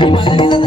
Música